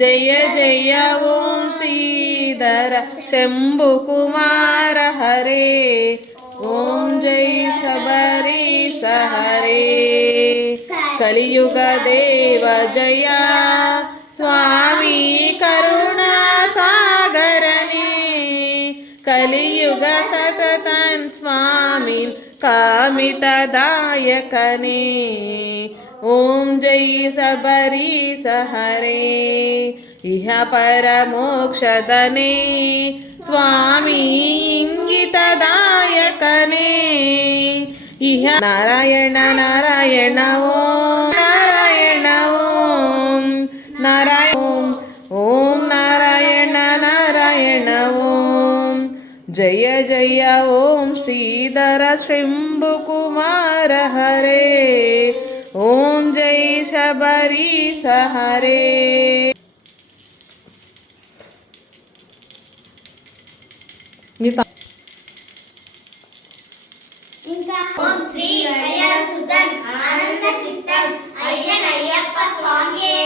జయ జయ ఓం శ్రీధర శంభుకుమార హరే ఓం జై శబరీశ హరే కలియుగ దేవ జయ స్వామి కరుణా సాగరనే కలియుగ సతతం స్వామి కామితదాయకనే ఓం జై శబరీశ హరే ఇహ పరమోక్షదనే స్వామి ఇంగితదాయకనే ఇహ నారాయణ నారాయణ ఓం నారాయణ ఓం నారాయణ ఓం నారాయణ నారాయణ ఓం జయ జయ ఓం శ్రీధర శంభుకుమార హరే ఓం జై శబరీశ హరే ఓం శ్రీ హరిహర సుతన్ ఆనంద చిత్తం అయ్యనయ్యప్ప స్వామియే